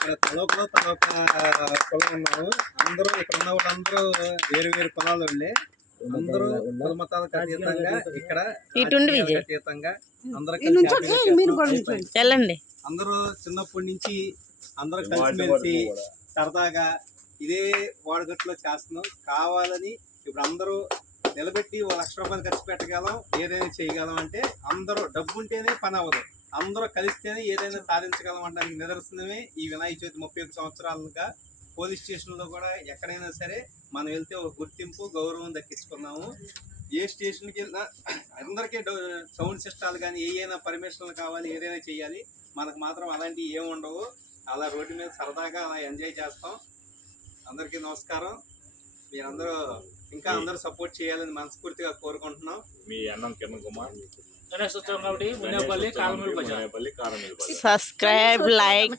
ఇక్కడ తలొకలో తలొక కులం ఉన్నాము. అందరూ ఇక్కడ ఉన్న వాళ్ళందరూ వేరు వేరు కులాలు ఉండే అందరూ కుల మతాలకు అతీతంగా ఇక్కడ అతీతంగా అందరూ అందరూ చిన్నప్పటి నుంచి అందరూ కలిసిమెలిసి సరదాగా ఇదే వాడుగట్లో చేస్తున్నాం. కావాలని ఇప్పుడు అందరూ నిలబెట్టి ఓ ₹1,00,000 ఖర్చు పెట్టగలం, ఏదైనా చేయగలం అంటే అందరూ డబ్బు ఉంటేనే పని అవ్వదు, అందరూ కలిస్తేనే ఏదైనా సాధించగలం అనడానికి నిదర్శనమే ఈ వినాయక చవితి. 31 సంవత్సరాలుగా పోలీస్ స్టేషన్లో కూడా ఎక్కడైనా సరే మనం వెళ్తే ఒక గుర్తింపు గౌరవం దక్కించుకున్నాము. ఏ స్టేషన్కి వెళ్ళినా అందరికీ సౌండ్ సిస్టాలు కానీ ఏదైనా పర్మిషన్లు కావాలి, ఏదైనా చేయాలి. మనకు మాత్రం అలాంటివి ఏమి ఉండవు. అలా రోడ్డు మీద సరదాగా అలా ఎంజాయ్ చేస్తాం. అందరికీ నమస్కారం. మీరందరూ ఇంకా అందరూ సపోర్ట్ చేయాలని మనస్ఫూర్తిగా కోరుకుంటున్నాం. మీ అన్నం కిరణ్ కుమార్. Subscribe, like